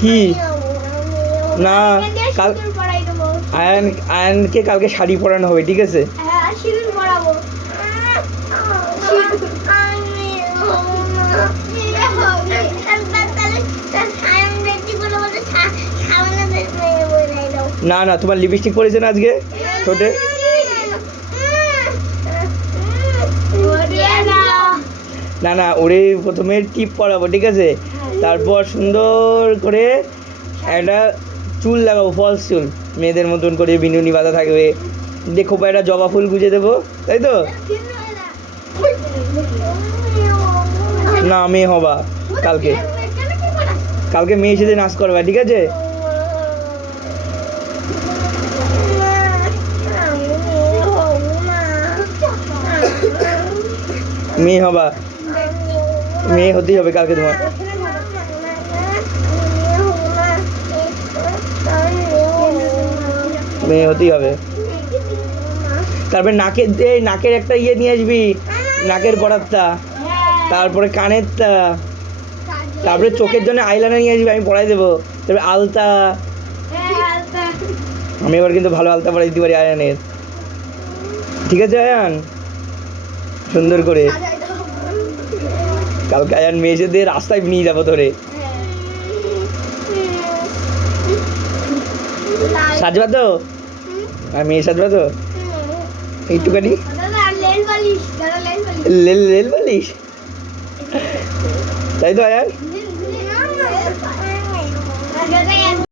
কি? না, না, কাল- আয়ান আয়ানকে কালকে শাড়ি পরানো হবে ঠিক আছে? হ্যাঁ না না তোমার লিপস্টিক পরেছে না আজকে? ঠোঁটে না না, ওরে প্রথমে টিপ পরাবো ঠিক আছে? তারপর সুন্দর করে একটা চুল লাগাবো ফলস চুল। মেয়েদের মতন করে বিনুনি বাঁধা থাকবে। দেখো একটা জবা ফুল গুজে দেবো, তাই তো? না, মেয়ে হবা কালকে। কালকে মেয়ে সাথে নাচ করবা, ঠিক আছে? মেয়ে হবা। মেয়ে হতেই হবে কালকে তোমার। মেয়ে হতেই হবে। তারপরে নাকের এই নাকের একটা ইয়ে নিয়ে আসবি, নাকের পরাতটা তারপরে কানেরটা, তারপরে চোখের জন্য আইলাইনার নিয়ে আসবি, আমি পড়াই দেবো। তারপরে আলতা। আমি এবার কিন্তু ভালো আলতা পড়াই দিতে পারি আয়ানের ঠিক আছে, আয়ান? সুন্দর করে। কালকে আয়ান মেয়েদের রাস্তায় নিয়ে যাব ধরে। সাজবা তো? আর মেয়ে সাজবা তো? একটুখানি লেল লেল বালিশ? তাই তো আয়ান?